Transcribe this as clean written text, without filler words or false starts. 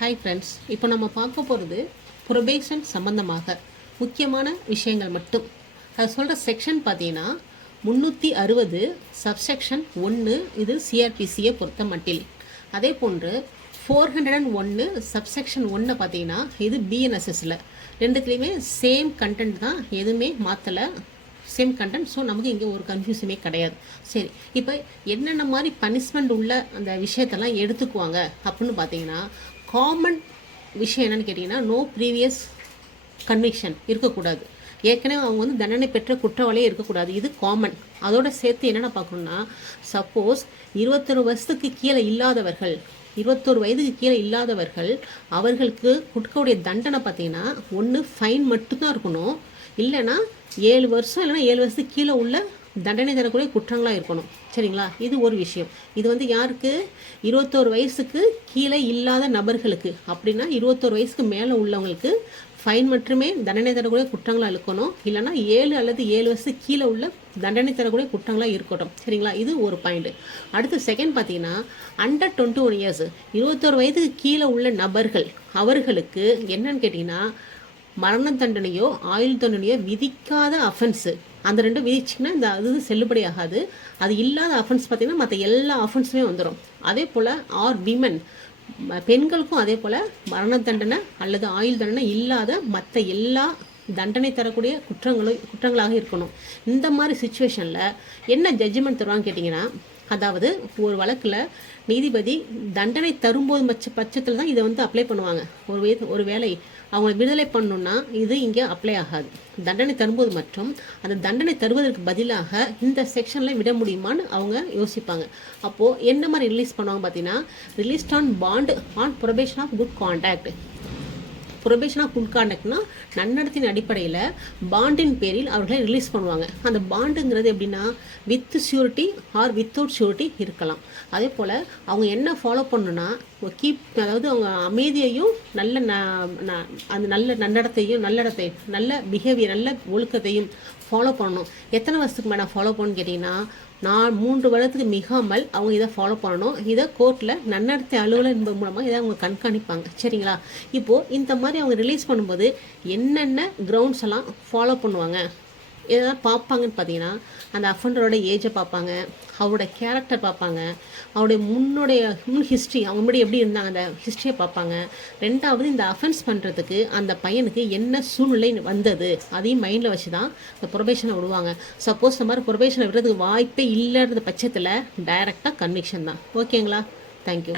Hi friends, இப்போ நம்ம பார்க்க போகிறது ப்ரொபேஷன் சம்பந்தமாக முக்கியமான விஷயங்கள் மட்டும். அது சொல்கிற செக்ஷன் பார்த்தீங்கன்னா 360 சப்செக்ஷன் 1, இது சிஆர்பிசியை பொறுத்த மட்டில். அதே போன்று 401 சப்செக்ஷன் 1 பார்த்தீங்கன்னா இது பிஎன்எஸ்எஸில். ரெண்டுத்துலேயுமே சேம் கண்டென்ட் தான், எதுவுமே மாற்றலை, சேம் கண்டென்ட். ஸோ நமக்கு இங்கே ஒரு கன்ஃபியூஷனே கிடையாது. சரி, இப்போ என்னென்ன மாதிரி பனிஷ்மெண்ட் உள்ள அந்த விஷயத்தெல்லாம் எடுத்துக்குவாங்க அப்படின்னு பார்த்தீங்கன்னா, காமன் விஷயம் என்னென்னு கேட்டிங்கன்னா, நோ ப்ரீவியஸ் கன்விக்ஷன் இருக்கக்கூடாது. ஏற்கனவே அவங்க தண்டனை பெற்ற குற்றவாளியே இருக்கக்கூடாது. இது காமன். அதோட சேர்த்து என்னென்ன பார்க்கணுன்னா, சப்போஸ் 21 வருஷத்துக்கு கீழே இல்லாதவர்கள், 21 வயதுக்கு கீழே இல்லாதவர்கள், அவர்களுக்கு கொடுக்கக்கூடிய தண்டனை பார்த்தீங்கன்னா ஒன்று ஃபைன் மட்டும்தான் இருக்கணும், இல்லைன்னா 7 வருஷம், இல்லைன்னா 7 வருஷத்துக்கு கீழே உள்ள தண்டனை தரக்கூடிய குற்றங்களாக இருக்கணும். சரிங்களா? இது ஒரு விஷயம். இது யாருக்கு? 21 வயசுக்கு கீழே இல்லாத நபர்களுக்கு. அப்படின்னா 21 வயசுக்கு மேலே உள்ளவங்களுக்கு ஃபைன் மட்டுமே தண்டனை தரக்கூடிய குற்றங்களாக இருக்கணும், இல்லைன்னா 7 அல்லது 7 வருஷத்துக்கு கீழே உள்ள தண்டனை தரக்கூடிய குற்றங்களாக இருக்கட்டும். சரிங்களா? இது ஒரு பாயிண்ட். அடுத்து செகண்ட் பார்த்தீங்கன்னா, அண்டர் 21 இயர்ஸ், 21 வயதுக்கு கீழே உள்ள நபர்கள், அவர்களுக்கு என்னன்னு கேட்டிங்கன்னா, மரண தண்டனையோ ஆயுள் தண்டனையோ விதிக்காத அஃபென்ஸு, அந்த ரெண்டும் விதிச்சிங்கன்னா இந்த அது செல்லுபடி ஆகாது. அது இல்லாத அஃபென்ஸ் பார்த்திங்கன்னா மற்ற எல்லா அஃபென்ஸுமே வந்துடும். அதே போல் ஆர் விமன், பெண்களுக்கும் அதே போல் மரண தண்டனை அல்லது ஆயுள் தண்டனை இல்லாத மற்ற எல்லா தண்டனை தரக்கூடிய குற்றங்களாக இருக்கணும். இந்த மாதிரி சுச்சுவேஷனில் என்ன ஜட்ஜ்மெண்ட் தருவான்னு கேட்டிங்கன்னா, அதாவது ஒரு வழக்கில் நீதிபதி தண்டனை தரும்போது பட்சத்தில் தான் இதை அப்ளை பண்ணுவாங்க. ஒரு வேளை அவங்க விடுதலை பண்ணணுன்னா இது இங்கே அப்ளை ஆகாது. தண்டனை தரும்போது மற்றும் அந்த தண்டனை தருவதற்கு பதிலாக இந்த செக்ஷனில் விட முடியுமான்னு அவங்க யோசிப்பாங்க. அப்போது என்ன மாதிரி ரிலீஸ் பண்ணுவாங்க பார்த்தீங்கன்னா, released on bond on probation of good conduct. Probation of good கான்டாக்ட்னா நன்னடத்தின் அடிப்படையில் பாண்டின் பேரில் அவர்களை ரிலீஸ் பண்ணுவாங்க. அந்த பாண்டுங்கிறது எப்படின்னா, with surety or without surety இருக்கலாம். அதே போல் அவங்க என்ன ஃபாலோ பண்ணணுன்னா, அதாவது அவங்க அமைதியையும் அந்த நல்ல நல்ல பிஹேவியர், நல்ல ஒழுக்கத்தையும் ஃபாலோ பண்ணணும். எத்தனை வருஷத்துக்கு மேடம் ஃபாலோ பண்ணணும்னு கேட்டிங்கன்னா, 3 வருடத்துக்கு மிகாமல் அவங்க இதை ஃபாலோ பண்ணணும். இதை கோர்ட்டில் நன்னடத்தை அலுவலர் என்பது மூலமாக இதை அவங்க கண்காணிப்பாங்க. சரிங்களா? இப்போது இந்த மாதிரி அவங்க ரிலீஸ் பண்ணும்போது என்னென்ன கிரவுண்ட்ஸ் எல்லாம் ஃபாலோ பண்ணுவாங்க, இதெல்லாம் பார்ப்பாங்கன்னு பார்த்தீங்கன்னா, அந்த அஃபண்டரோட ஏஜை பார்ப்பாங்க, அவரோட கேரக்டர் பார்ப்பாங்க, அவருடைய முன் ஹிஸ்ட்ரி, அவங்க முன்னாடி எப்படி இருந்தாங்க அந்த ஹிஸ்ட்ரியை பார்ப்பாங்க. ரெண்டாவது, இந்த அஃபென்ஸ் பண்ணுறதுக்கு அந்த பையனுக்கு என்ன சூழ்நிலை வந்தது அதையும் மைண்டில் வச்சு தான் இந்த ப்ரொபேஷனை விடுவாங்க. சப்போஸ் இந்த மாதிரி ப்ரொபேஷனை விடுறதுக்கு வாய்ப்பே இல்லைன்ற பட்சத்தில் டைரெக்டாக கன்விக்ஷன் தான். ஓகேங்களா? தேங்க்யூ.